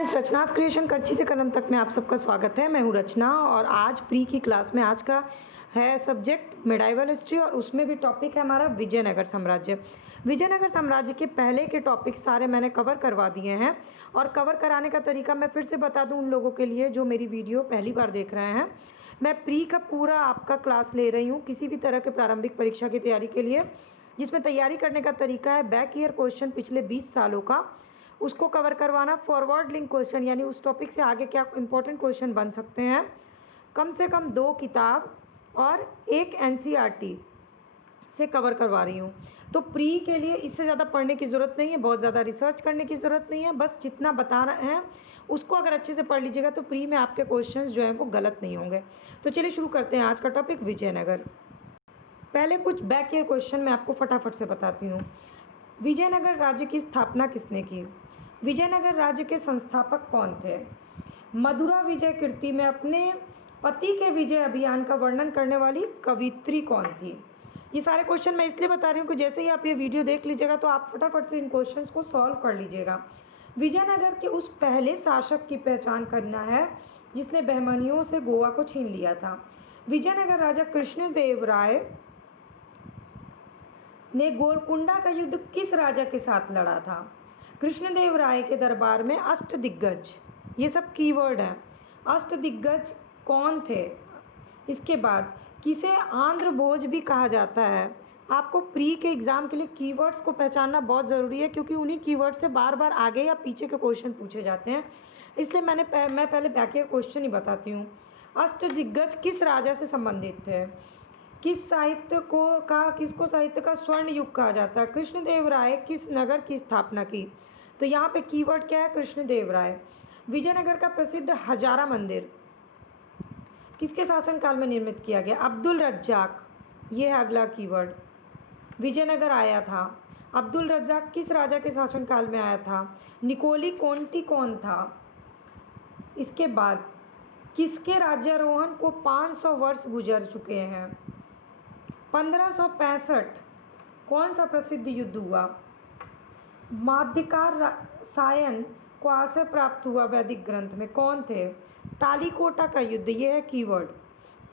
Friends, रचनास creation करची से कलम तक में आप सबका स्वागत है। मैं हूँ रचना और आज प्री की क्लास में आज का है सब्जेक्ट मिडाइवल हिस्ट्री और उसमें भी टॉपिक है हमारा विजयनगर साम्राज्य। विजयनगर साम्राज्य के पहले के टॉपिक सारे मैंने कवर करवा दिए हैं और कवर कराने का तरीका मैं फिर से बता दूँ उन लोगों के लिए जो मेरी वीडियो पहली बार देख रहे हैं। मैं प्री का पूरा आपका क्लास ले रही हूँ किसी भी तरह के प्रारंभिक परीक्षा की तैयारी के लिए, जिसमें तैयारी करने का तरीका है बैक ईयर क्वेश्चन पिछले 20 सालों का, उसको कवर करवाना, फॉरवर्ड लिंक क्वेश्चन यानी उस टॉपिक से आगे क्या इंपॉर्टेंट क्वेश्चन बन सकते हैं, कम से कम 2 किताब और 1 एनसीईआरटी से कवर करवा रही हूँ। तो प्री के लिए इससे ज़्यादा पढ़ने की ज़रूरत नहीं है, बहुत ज़्यादा रिसर्च करने की ज़रूरत नहीं है, बस जितना बता रहे हैं उसको अगर अच्छे से पढ़ लीजिएगा तो प्री में आपके क्वेश्चंस जो हैं वो गलत नहीं होंगे। तो चलिए शुरू करते हैं आज का टॉपिक विजयनगर। पहले कुछ बैक ईयर क्वेश्चन मैं आपको फटाफट से बताती हूँ। विजयनगर राज्य की स्थापना किसने की? विजयनगर राज्य के संस्थापक कौन थे? मधुरा विजय कीर्ति में अपने पति के विजय अभियान का वर्णन करने वाली कवित्री कौन थी? ये सारे क्वेश्चन मैं इसलिए बता रही हूँ कि जैसे ही आप ये वीडियो देख लीजिएगा तो आप फटाफट से इन क्वेश्चंस को सॉल्व कर लीजिएगा। विजयनगर के उस पहले शासक की पहचान करना है जिसने बहमनियों से गोवा को छीन लिया था। विजयनगर राजा कृष्णदेव राय ने गोलकुंडा का युद्ध किस राजा के साथ लड़ा था? कृष्णदेव राय के दरबार में अष्टदिग्गज, ये सब कीवर्ड हैं, अष्टदिग्गज कौन थे? इसके बाद किसे आंध्र भोज भी कहा जाता है? आपको प्री के एग्ज़ाम के लिए कीवर्ड्स को पहचानना बहुत ज़रूरी है क्योंकि उन्हीं कीवर्ड से बार बार आगे या पीछे के क्वेश्चन पूछे जाते हैं, इसलिए मैं पहले बैक ईयर क्वेश्चन ही बताती हूँ। अष्टदिग्गज किस राजा से संबंधित थे? किसको साहित्य का स्वर्ण युग कहा जाता है? कृष्णदेव राय किस नगर की स्थापना की? तो यहाँ पे कीवर्ड क्या है? कृष्णदेव राय। विजयनगर का प्रसिद्ध हजारा मंदिर किसके शासनकाल में निर्मित किया गया? अब्दुल रज्जाक, ये है अगला कीवर्ड। विजयनगर आया था। अब्दुल रज्जाक किस राजा के शासनकाल में आया था? निकोली कोंटी कौन था? इसके बाद किसके राज्यारोहण को 500 वर्ष गुजर चुके हैं? 1565 कौन सा प्रसिद्ध युद्ध हुआ? माध्यकार सायन को आशय प्राप्त हुआ वैदिक ग्रंथ में, कौन थे? तालीकोटा का युद्ध, ये है कीवर्ड।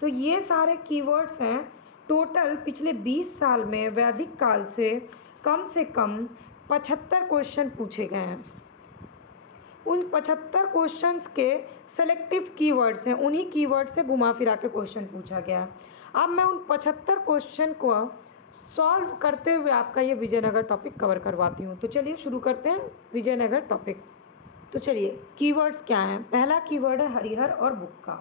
तो ये सारे कीवर्ड्स हैं। टोटल पिछले 20 साल में वैदिक काल से कम 75 क्वेश्चन पूछे गए हैं। उन 75 क्वेश्चंस के सेलेक्टिव कीवर्ड्स हैं, उन्हीं कीवर्ड से घुमा फिरा के क्वेश्चन पूछा गया है। अब मैं उन 75 क्वेश्चन को सॉल्व करते हुए आपका ये विजयनगर टॉपिक कवर करवाती हूँ। तो चलिए शुरू करते हैं विजयनगर टॉपिक। तो चलिए कीवर्ड्स क्या हैं? पहला कीवर्ड है हरिहर और बुक्का।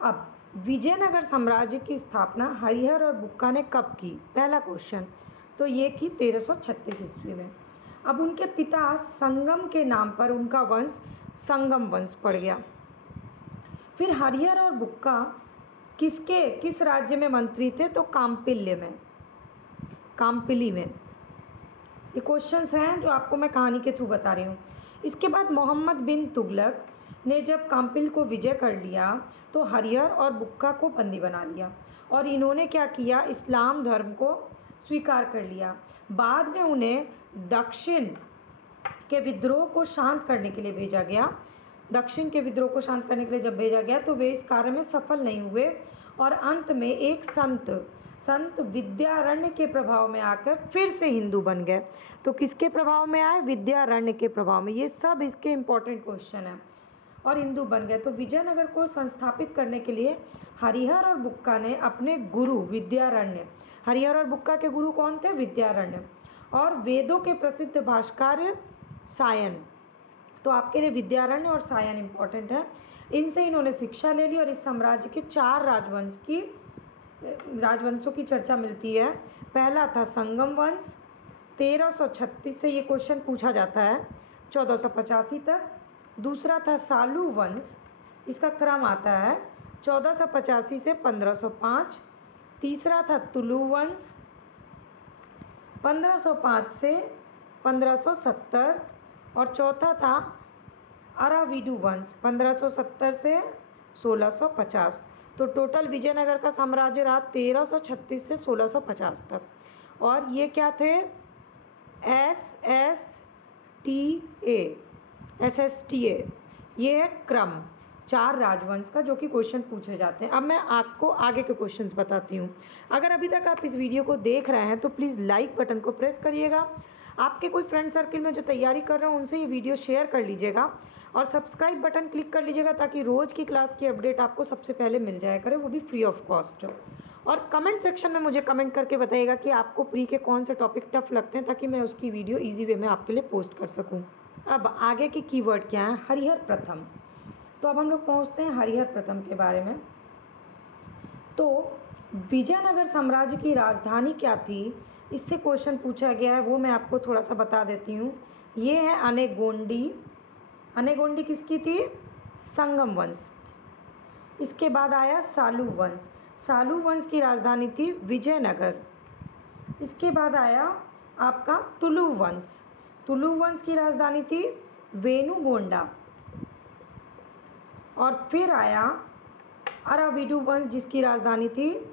अब विजयनगर साम्राज्य की स्थापना हरिहर और बुक्का ने कब की? पहला क्वेश्चन। तो ये की 1336 ईस्वी में। अब उनके पिता संगम के नाम पर उनका वंश संगम वंश पड़ गया। फिर हरिहर और बुक्का किस राज्य में मंत्री थे? तो काम्पिली में। ये क्वेश्चंस हैं जो आपको मैं कहानी के थ्रू बता रही हूँ। इसके बाद मोहम्मद बिन तुगलक ने जब काम्पिल को विजय कर लिया तो हरिहर और बुक्का को बंदी बना लिया और इन्होंने क्या किया? इस्लाम धर्म को स्वीकार कर लिया। बाद में उन्हें दक्षिण के विद्रोह को शांत करने के लिए भेजा गया। दक्षिण के विद्रोह को शांत करने के लिए जब भेजा गया तो वे इस कार्य में सफल नहीं हुए और अंत में एक संत विद्यारण्य के प्रभाव में आकर फिर से हिंदू बन गए। तो किसके प्रभाव में आए? विद्यारण्य के प्रभाव में। ये सब इसके इम्पोर्टेंट क्वेश्चन हैं और हिंदू बन गए। तो विजयनगर को संस्थापित करने के लिए हरिहर और बुक्का ने अपने गुरु विद्यारण्य, हरिहर और बुक्का के गुरु कौन थे? विद्यारण्य, और वेदों के प्रसिद्ध भाष्यकार सायन। तो आपके लिए विद्यारण्य और सायन इम्पोर्टेंट है। इनसे इन्होंने शिक्षा ले ली और इस साम्राज्य के 4 राजवंशों की चर्चा मिलती है। पहला था संगम वंश, 1336 से ये क्वेश्चन पूछा जाता है 1485 तक। दूसरा था सालू वंश, इसका क्रम आता है 1485 से 1505। तीसरा था तुलु वंश, 1505 से 1570। और चौथा था अराविडु वंश, 1570 से 1650। तो टोटल विजयनगर का साम्राज्य रहा 1336 से 1650 तक। और ये क्या थे? SSTA ये है क्रम 4 राजवंश का, जो कि क्वेश्चन पूछे जाते हैं। अब मैं आपको आगे के क्वेश्चंस बताती हूँ। अगर अभी तक आप इस वीडियो को देख रहे हैं तो प्लीज़ लाइक बटन को प्रेस करिएगा। आपके कोई फ्रेंड सर्किल में जो तैयारी कर रहे हो उनसे ये वीडियो शेयर कर लीजिएगा और सब्सक्राइब बटन क्लिक कर लीजिएगा, ताकि रोज़ की क्लास की अपडेट आपको सबसे पहले मिल जाया करे, वो भी फ्री ऑफ कॉस्ट। और कमेंट सेक्शन में मुझे कमेंट करके बताइएगा कि आपको प्री के कौन से टॉपिक टफ लगते हैं, ताकि मैं उसकी वीडियो ईजी वे में आपके लिए पोस्ट कर सकूँ। अब आगे के कीवर्ड क्या हैं? हरिहर प्रथम। तो अब हम लोग पहुँचते हैं हरिहर प्रथम के बारे में। तो विजयनगर साम्राज्य की राजधानी क्या थी, इससे क्वेश्चन पूछा गया है, वो मैं आपको थोड़ा सा बता देती हूँ। ये है अनेगोंडी। अनेगोंडी किसकी थी? संगम वंश। इसके बाद आया सालू वंश। सालू वंश की राजधानी थी विजयनगर। इसके बाद आया आपका तुलु वंश। तुलु वंश की राजधानी थी वेनुगोंडा। और फिर आया अराविडु वंश, जिसकी राजधानी थी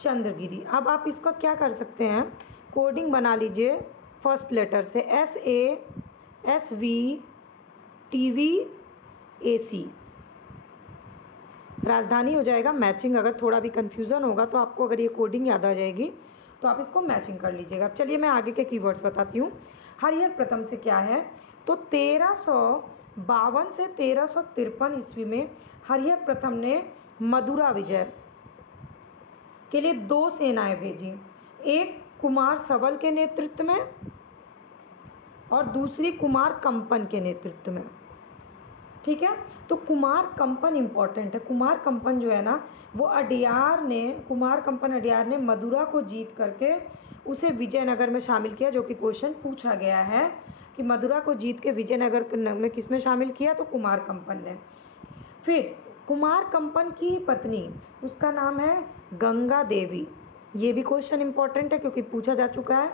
चंद्रगिरी। अब आप इसका क्या कर सकते हैं, कोडिंग बना लीजिए फर्स्ट लेटर से, SASVTVAC। राजधानी हो जाएगा मैचिंग। अगर थोड़ा भी कन्फ्यूज़न होगा तो आपको, अगर ये कोडिंग याद आ जाएगी तो आप इसको मैचिंग कर लीजिएगा। अब चलिए मैं आगे के कीवर्ड्स बताती हूँ। हरिहर प्रथम से क्या है, तो 1352 से 1353 ईस्वी में हरिहर प्रथम ने मदुरा विजय के लिए 2 सेनाएं भेजी, एक कुमार सवल के नेतृत्व में और दूसरी कुमार कंपन के नेतृत्व में। ठीक है, तो कुमार कंपन इम्पॉर्टेंट है। कुमार कंपन जो है ना, वो कुमार कंपन अडियार ने मदुरा को जीत करके उसे विजयनगर में शामिल किया, जो कि क्वेश्चन पूछा गया है कि मदुरा को जीत के विजयनगर में किस में शामिल किया, तो कुमार कंपन ने। फिर कुमार कंपन की पत्नी, उसका नाम है गंगा देवी। ये भी क्वेश्चन इम्पॉर्टेंट है क्योंकि पूछा जा चुका है।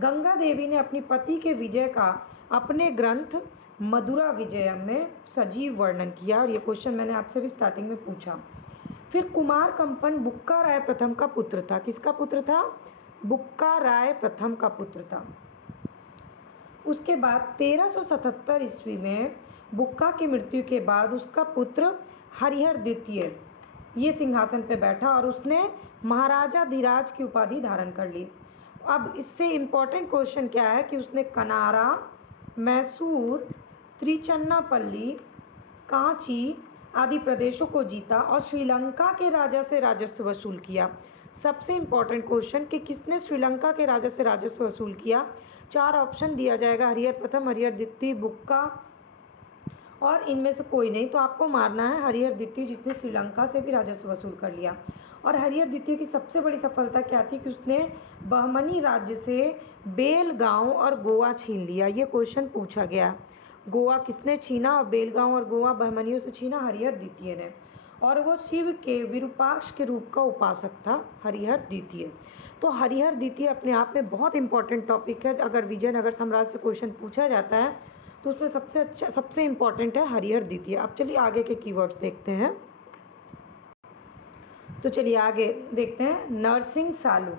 गंगा देवी ने अपनी पति के विजय का अपने ग्रंथ मदुरा विजयम में सजीव वर्णन किया, और ये क्वेश्चन मैंने आपसे भी स्टार्टिंग में पूछा। फिर कुमार कंपन बुक्का राय प्रथम का पुत्र था। किसका पुत्र था? बुक्का राय प्रथम का पुत्र था। उसके बाद 1377 ईस्वी में बुक्का की मृत्यु के बाद उसका पुत्र हरिहर द्वितीय ये सिंहासन पे बैठा और उसने महाराजा धीराज की उपाधि धारण कर ली। अब इससे इम्पॉर्टेंट क्वेश्चन क्या है कि उसने कनारा, मैसूर, त्रिचन्नापल्ली, कांची आदि प्रदेशों को जीता और श्रीलंका के राजा से राजस्व वसूल किया। सबसे इम्पॉर्टेंट क्वेश्चन कि किसने श्रीलंका के राजा से राजस्व वसूल किया। 4 ऑप्शन दिया जाएगा, हरिहर प्रथम, हरिहर द्वितीय, बुक्का और इनमें से कोई नहीं। तो आपको मारना है हरिहर द्वितीय, जिसने श्रीलंका से भी राजस्व वसूल कर लिया। और हरिहर द्वितीय की सबसे बड़ी सफलता क्या थी कि उसने बहमनी राज्य से बेलगांव और गोवा छीन लिया। ये क्वेश्चन पूछा गया, गोवा किसने छीना और बेलगांव और गोवा बहमनियों से छीना, हरिहर द्वितीय ने। और वो शिव के विरूपाक्ष के रूप का उपासक था हरिहर द्वितीय। तो हरिहर द्वितीय अपने आप में बहुत इंपॉर्टेंट टॉपिक है। अगर विजयनगर साम्राज्य से क्वेश्चन पूछा जाता है तो उसमें सबसे इम्पॉर्टेंट है हरिहर द्वितीय। अब चलिए आगे के कीवर्ड्स देखते हैं। तो चलिए आगे देखते हैं। नरसिंह सालू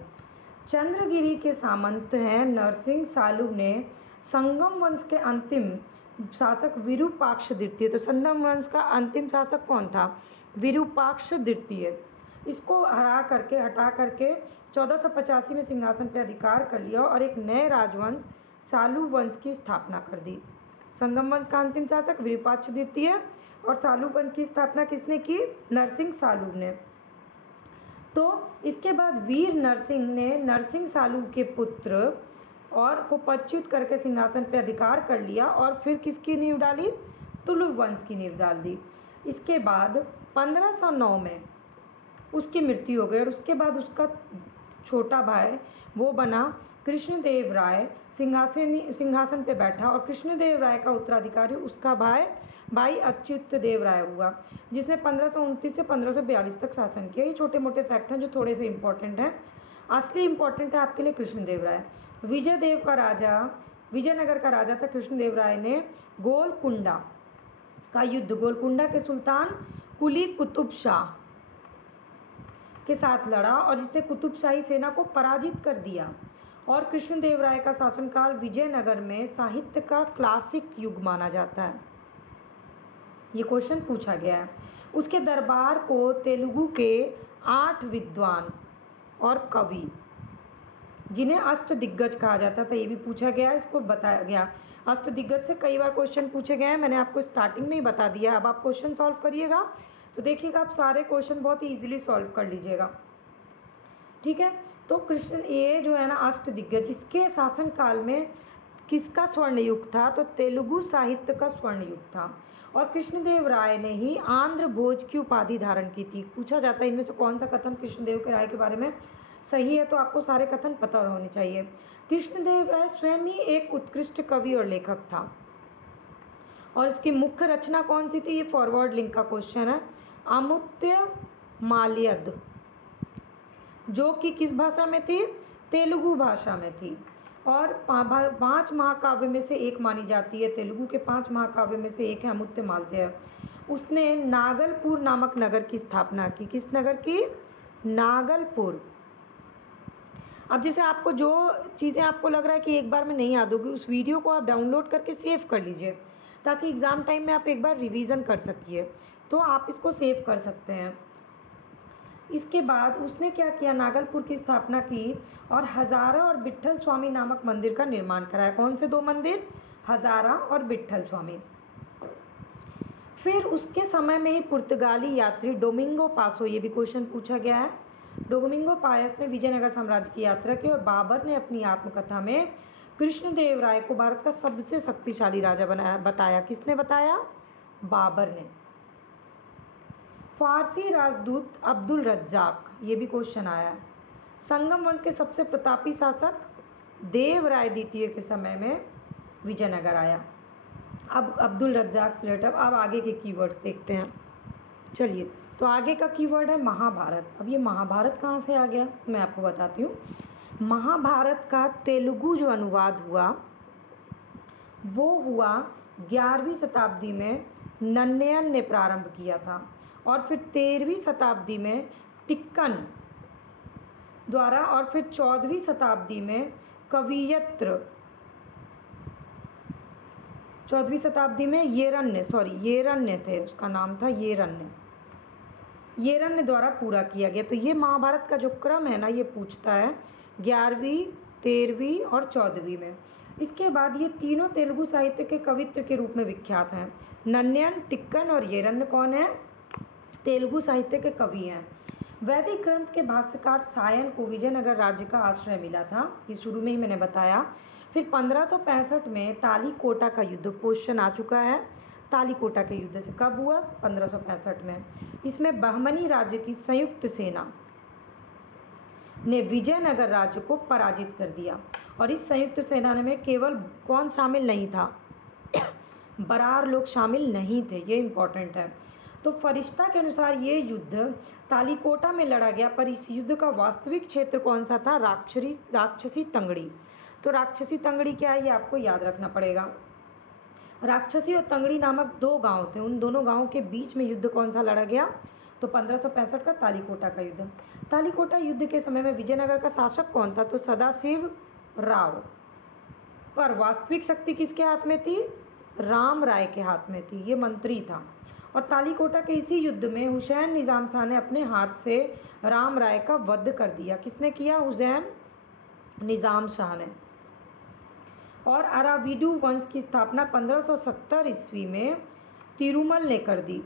चंद्रगिरी के सामंत हैं। नरसिंह सालू ने संगम वंश के अंतिम शासक विरूपाक्ष द्वितीय, तो संगम वंश का अंतिम शासक कौन था? विरूपाक्ष द्वितीय। इसको हटा करके 1485 में सिंहासन पर अधिकार कर लिया और एक नए राजवंश सालू वंश की स्थापना कर दी। संगम वंश का अंतिम शासक विरूपाक्ष द्वितीय और सालू वंश की स्थापना किसने की? नरसिंह सालू ने। तो इसके बाद वीर नरसिंह ने नरसिंह सालू के पुत्र और को पदच्युत करके सिंहासन पर अधिकार कर लिया और फिर किसकी नींव डाली? तुलु वंश की नींव डाल दी। इसके बाद 1509 में उसकी मृत्यु हो गई और उसके बाद उसका छोटा भाई वो बना कृष्णदेव राय, सिंहासन पे बैठा और कृष्णदेव राय का उत्तराधिकारी उसका भाई अच्युत देव राय हुआ, जिसने 1529 से 1542 तक शासन किया। ये छोटे मोटे फैक्ट हैं जो थोड़े से इम्पोर्टेंट हैं। असली इम्पोर्टेंट है आपके लिए कृष्णदेव राय। विजयनगर का राजा था कृष्णदेव राय ने गोलकुंडा का युद्ध गोलकुंडा के सुल्तान कुली कुतुब शाह के साथ लड़ा और जिसने कुतुब शाही सेना को पराजित कर दिया। और कृष्णदेव राय का शासनकाल विजयनगर में साहित्य का क्लासिक युग माना जाता है। ये क्वेश्चन पूछा गया है। उसके दरबार को तेलुगु के 8 विद्वान और कवि जिन्हें अष्टदिग्गज कहा जाता था, ये भी पूछा गया, इसको बताया गया। अष्टदिग्गज से कई बार क्वेश्चन पूछे गए हैं, मैंने आपको स्टार्टिंग में ही बता दिया। अब आप क्वेश्चन सॉल्व करिएगा तो देखिएगा आप सारे क्वेश्चन बहुत ही ईजिली सॉल्व कर लीजिएगा, ठीक है। तो कृष्ण ये जो है ना अष्टदिग्गज, इसके शासनकाल में किसका स्वर्ण युग था? तो तेलुगु साहित्य का स्वर्ण युग था। और कृष्णदेव राय ने ही आंध्र भोज की उपाधि धारण की थी। पूछा जाता है इनमें से कौन सा कथन कृष्णदेव के राय के बारे में सही है, तो आपको सारे कथन पता होने चाहिए। कृष्णदेव राय स्वयं ही एक उत्कृष्ट कवि और लेखक था। और इसकी मुख्य रचना कौन सी थी? ये फॉरवर्ड लिंक का क्वेश्चन है। अमुत्य माल्यद, जो कि किस भाषा में थी? तेलुगु भाषा में थी। और 5 महाकाव्य में से एक मानी जाती है, तेलुगु के 5 महाकाव्य में से एक है अमुत्य माल्यद। उसने नागलपुर नामक नगर की स्थापना की। किस नगर की? नागलपुर। अब जैसे आपको जो चीज़ें आपको लग रहा है कि एक बार में नहीं याद होगी, उस वीडियो को आप डाउनलोड करके सेव कर लीजिए ताकि एग्ज़ाम टाइम में आप एक बार रिवीजन कर सकिए, तो आप इसको सेव कर सकते हैं। इसके बाद उसने क्या किया? नागलपुर की स्थापना की और हज़ारा और विट्ठल स्वामी नामक मंदिर का निर्माण कराया। कौन से 2 मंदिर? हज़ारा और विट्ठल स्वामी। फिर उसके समय में ही पुर्तगाली यात्री डोमिंगो पासो, ये भी क्वेश्चन पूछा गया है, डोमिंगो पायस ने विजयनगर साम्राज्य की यात्रा की और बाबर ने अपनी आत्मकथा में कृष्णदेव राय को भारत का सबसे शक्तिशाली राजा बताया। किसने बताया? बाबर ने। फारसी राजदूत अब्दुल रज्जाक, ये भी क्वेश्चन आया है। संगम वंश के सबसे प्रतापी शासक देव राय द्वितीय के समय में विजयनगर आया। अब अब्दुल रज्जाक से रिलेटेड अब आगे के कीवर्ड्स देखते हैं। चलिए, तो आगे का कीवर्ड है महाभारत। अब ये महाभारत कहाँ से आ गया मैं आपको बताती हूँ। महाभारत का तेलुगु जो अनुवाद हुआ वो हुआ 11वीं शताब्दी में नन्नयन ने प्रारंभ किया था और फिर 13वीं शताब्दी में तिक्कन द्वारा और फिर 14वीं शताब्दी में कवियत्र, 14वीं शताब्दी में येरन्य थे, उसका नाम था येरन्य द्वारा पूरा किया गया। तो ये महाभारत का जो क्रम है ना, ये पूछता है 11वीं, 13वीं और 14वीं में। इसके बाद ये तीनों तेलुगु साहित्य के कवित्र के रूप में विख्यात हैं। नन्नयन, तिक्कन और येरन्य कौन है? तेलुगु साहित्य के कवि हैं। वैदिक ग्रंथ के भाष्यकार सायन को विजयनगर राज्य का आश्रय मिला था, ये शुरू में ही मैंने बताया। फिर 1565 में तालीकोटा का युद्ध, क्वेश्चन आ चुका है, तालीकोटा के युद्ध से कब हुआ? 1565 में। इसमें बहमनी राज्य की संयुक्त सेना ने विजयनगर राज्य को पराजित कर दिया। और इस संयुक्त सेना में केवल कौन शामिल नहीं था? बरार लोग शामिल नहीं थे, ये इम्पॉर्टेंट है। तो फरिश्ता के अनुसार ये युद्ध तालीकोटा में लड़ा गया, पर इस युद्ध का वास्तविक क्षेत्र कौन सा था? राक्षसी तंगड़ी। तो राक्षसी तंगड़ी क्या है, ये आपको याद रखना पड़ेगा। राक्षसी और तंगड़ी नामक 2 गांव थे, उन दोनों गांवों के बीच में युद्ध कौन सा लड़ा गया? तो 1565 का तालीकोटा का युद्ध। तालीकोटा युद्ध के समय में विजयनगर का शासक कौन था? तो सदाशिव राव। पर वास्तविक शक्ति किसके हाथ में थी? राम राय के हाथ में थी, ये मंत्री था। और तालीकोटा के इसी युद्ध में हुसैन निज़ाम शाह ने अपने हाथ से राम राय का वध कर दिया। किसने किया? हुसैन निज़ाम शाह ने। और अराविडु वंश की स्थापना 1570 ईस्वी में तिरुमल ने कर दी।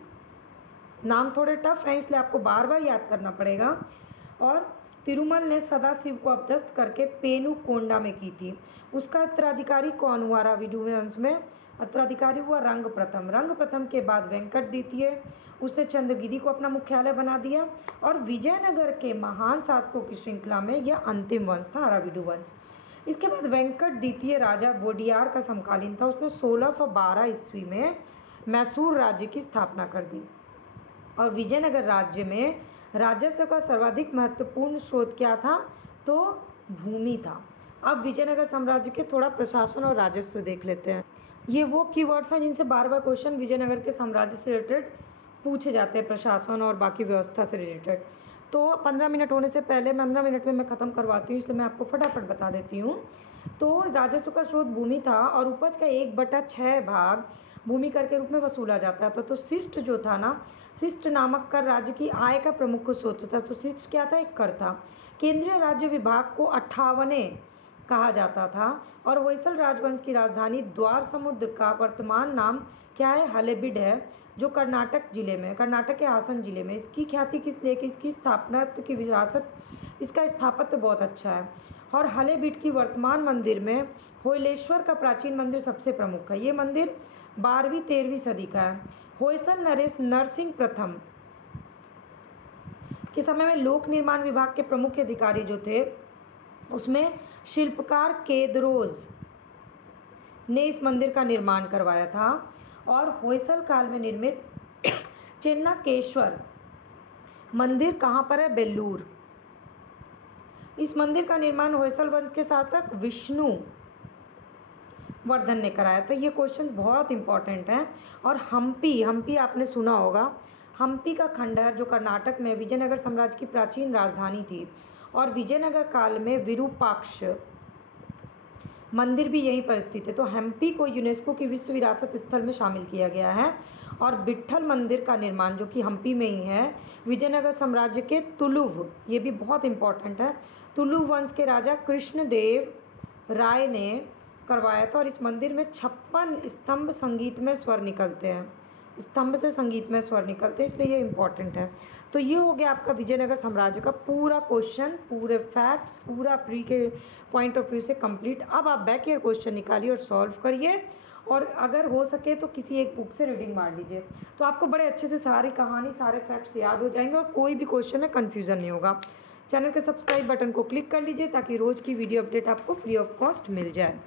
नाम थोड़े टफ हैं इसलिए आपको बार बार याद करना पड़ेगा। और तिरुमल ने सदाशिव को अपदस्थ करके पेनुकोंडा में की थी। उसका उत्तराधिकारी कौन हुआ? अराविडु वंश में उत्तराधिकारी हुआ रंग प्रथम। रंग प्रथम के बाद वेंकट द्वितीय, उसने चंद्रगिरी को अपना मुख्यालय बना दिया। और विजयनगर के महान शासकों की श्रृंखला में यह अंतिम वंश था, अराविडु वंश। इसके बाद वेंकट द्वितीय राजा वोडियार का समकालीन था, उसने 1612 ईस्वी में मैसूर राज्य की स्थापना कर दी। और विजयनगर राज्य में राजस्व का सर्वाधिक महत्वपूर्ण स्रोत क्या था? तो भूमि था। अब विजयनगर साम्राज्य के थोड़ा प्रशासन और राजस्व देख लेते हैं। ये वो कीवर्ड्स हैं जिनसे बार बार क्वेश्चन विजयनगर के साम्राज्य से रिलेटेड पूछे जाते हैं, प्रशासन और बाकी व्यवस्था से रिलेटेड। तो 15 मिनट होने से पहले 15 मिनट में मैं ख़त्म करवाती हूँ, इसलिए मैं आपको फटाफट बता देती हूँ। तो राजस्व का स्रोत भूमि था और उपज का 1/6 भाग भूमि कर के रूप में वसूला जाता था। तो शिष्ट जो था ना, शिष्ट नामक कर राज्य की आय का प्रमुख स्रोत था। तो शिष्ट क्या था? एक कर था। केंद्रीय राज्य विभाग को 58 कहा जाता था और होयसल राजवंश की राजधानी द्वार समुद्र का वर्तमान नाम क्या है? हलेबीड है, जो कर्नाटक जिले में, कर्नाटक के हासन जिले में। इसकी ख्याति किस लिए कि इसकी स्थापना की विरासत, इसका स्थापत्य बहुत अच्छा है। और हलेबीड की वर्तमान मंदिर में होयलेश्वर का प्राचीन मंदिर सबसे प्रमुख है। ये मंदिर 12वीं-13वीं सदी का है। होयसल नरेश नरसिंह प्रथम के समय में लोक निर्माण विभाग के प्रमुख अधिकारी जो थे, उसमें शिल्पकार केदरोज ने इस मंदिर का निर्माण करवाया था। और होयसल काल में निर्मित चेन्नकेश्वर मंदिर कहाँ पर है? बेल्लूर। इस मंदिर का निर्माण होयसल वंश के शासक विष्णु वर्धन ने कराया था। ये क्वेश्चंस बहुत इंपॉर्टेंट हैं। और हम्पी आपने सुना होगा। हम्पी का खंडहर जो कर्नाटक में विजयनगर साम्राज्य की प्राचीन राजधानी थी, और विजयनगर काल में विरूपाक्ष मंदिर भी यहीं पर स्थित है। तो हम्पी को यूनेस्को की विश्व विरासत स्थल में शामिल किया गया है। और विट्ठल मंदिर का निर्माण जो कि हम्पी में ही है, विजयनगर साम्राज्य के तुलुव, ये भी बहुत इंपॉर्टेंट है, तुलुव वंश के राजा कृष्णदेव राय ने करवाया था। और इस मंदिर में 56 स्तंभ संगीतमय स्वर निकलते हैं, स्तंभ से संगीतमय स्वर निकलते हैं, इसलिए ये इंपॉर्टेंट है। तो ये हो गया आपका विजयनगर साम्राज्य का पूरा क्वेश्चन, पूरे फैक्ट्स, पूरा प्री के पॉइंट ऑफ व्यू से कंप्लीट। अब आप बैक ईयर क्वेश्चन निकालिए और सॉल्व करिए, और अगर हो सके तो किसी एक बुक से रीडिंग मार लीजिए, तो आपको बड़े अच्छे से सारी कहानी, सारे फैक्ट्स याद हो जाएंगे और कोई भी क्वेश्चन में कन्फ्यूज़न नहीं होगा। चैनल के सब्सक्राइब बटन को क्लिक कर लीजिए ताकि रोज़ की वीडियो अपडेट आपको फ्री ऑफ कॉस्ट मिल जाए।